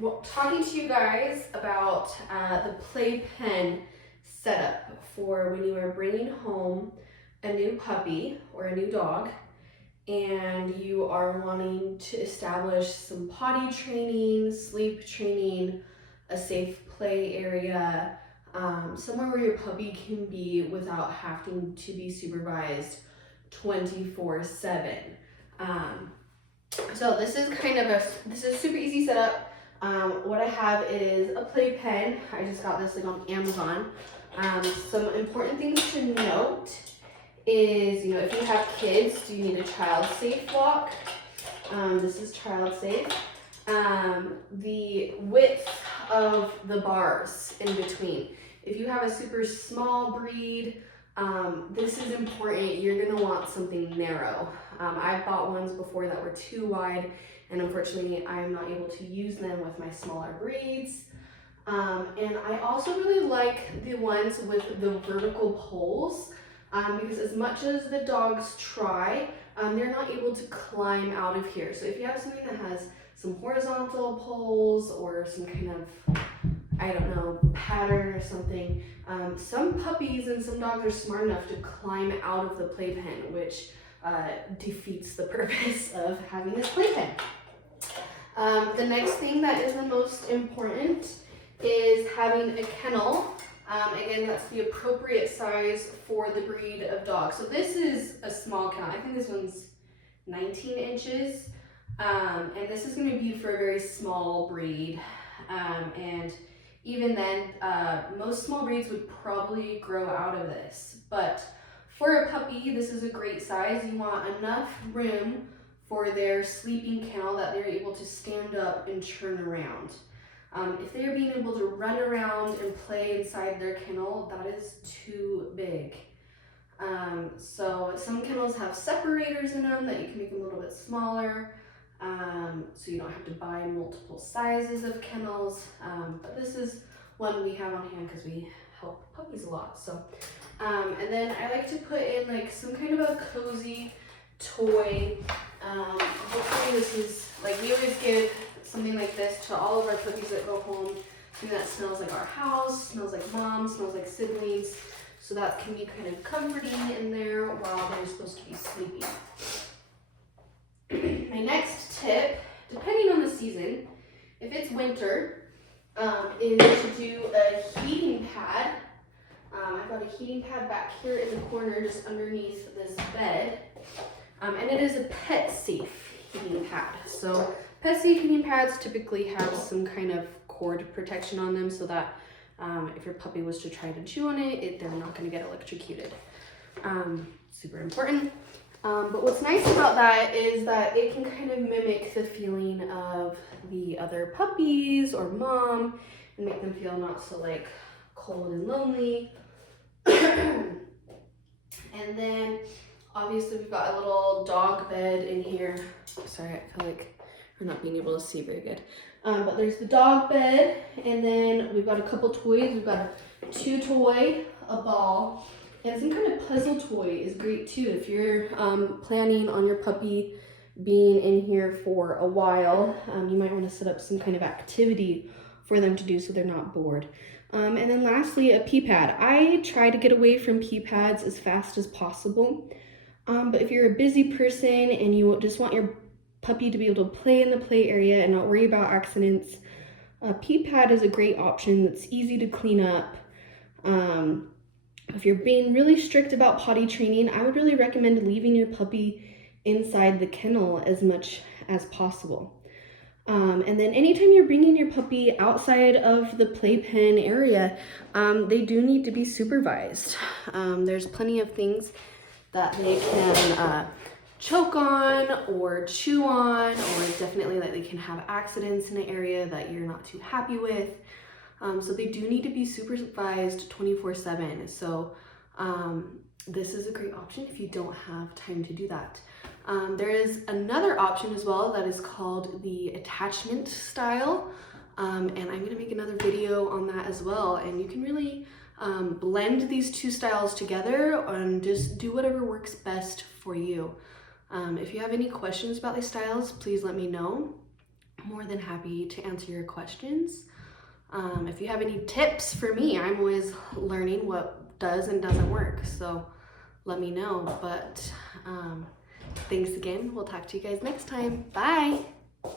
talking to you guys about the playpen setup for when you are bringing home a new puppy or a new dog and you are wanting to establish some potty training, sleep training, a safe play area, somewhere where your puppy can be without having to be supervised 24/7. So this is a super easy setup. What I have is a playpen. I just got this on Amazon. Some important things to note is, if you have kids, do you need a child safe lock? This is child safe. The width of the bars in between. If you have a super small breed, this is important. You're gonna want something narrow. I've bought ones before that were too wide, and unfortunately I'm not able to use them with my smaller breeds. And I also really like the ones with the vertical poles, because as much as the dogs try, they're not able to climb out of here. So if you have something that has some horizontal poles or some kind of, I don't know, pattern or something, some puppies and some dogs are smart enough to climb out of the playpen, which defeats the purpose of having this playpen. The next thing that is the most important is having a kennel. Again, that's the appropriate size for the breed of dog. So this is a small kennel. I think this one's 19 inches. And this is going to be for a very small breed. And even then, most small breeds would probably grow out of this. But for a puppy, this is a great size. You want enough room for their sleeping kennel that they're able to stand up and turn around. If they're being able to run around and play inside their kennel, that is too big. So some kennels have separators in them that you can make them a little bit smaller, so you don't have to buy multiple sizes of kennels. But this is one we have on hand because we help puppies a lot. So, and then I like to put in like some kind of a cozy toy. Hopefully this is, like, we always give something like this to all of our puppies that go home. Something that smells like our house, smells like mom, smells like siblings. So that can be kind of comforting in there while they're supposed to be sleeping. My next tip, depending on the season, if it's winter, is to do a heating pad. I've got a heating pad back here in the corner just underneath this bed. And it is a pet safe heating pad. So pet safe heating pads typically have some kind of cord protection on them so that if your puppy was to try to chew on it, they're not going to get electrocuted. Super important. But what's nice about that is that it can kind of mimic the feeling of the other puppies or mom and make them feel not so like cold and lonely. And then obviously we've got a little dog bed in here. Sorry, I feel like we're not being able to see very good. But there's the dog bed, and then we've got a couple toys. We've got a 2-toy, a ball, and some kind of puzzle toy is great too. If you're planning on your puppy being in here for a while, you might want to set up some kind of activity for them to do so they're not bored. And then lastly, a pee pad. I try to get away from pee pads as fast as possible. But if you're a busy person and you just want your puppy to be able to play in the play area and not worry about accidents, a pee pad is a great option that's easy to clean up. If you're being really strict about potty training, I would really recommend leaving your puppy inside the kennel as much as possible. And then anytime you're bringing your puppy outside of the playpen area, they do need to be supervised. There's plenty of things that they can choke on or chew on, or definitely that they can have accidents in an area that you're not too happy with. So they do need to be supervised 24/7. So this is a great option if you don't have time to do that. There is another option as well that is called the attachment style. And I'm going to make another video on that as well. And you can really blend these two styles together and just do whatever works best for you. If you have any questions about these styles, please let me know. more than happy to answer your questions. If you have any tips for me, I'm always learning what does and doesn't work, so let me know. But thanks again. We'll talk to you guys next time. Bye.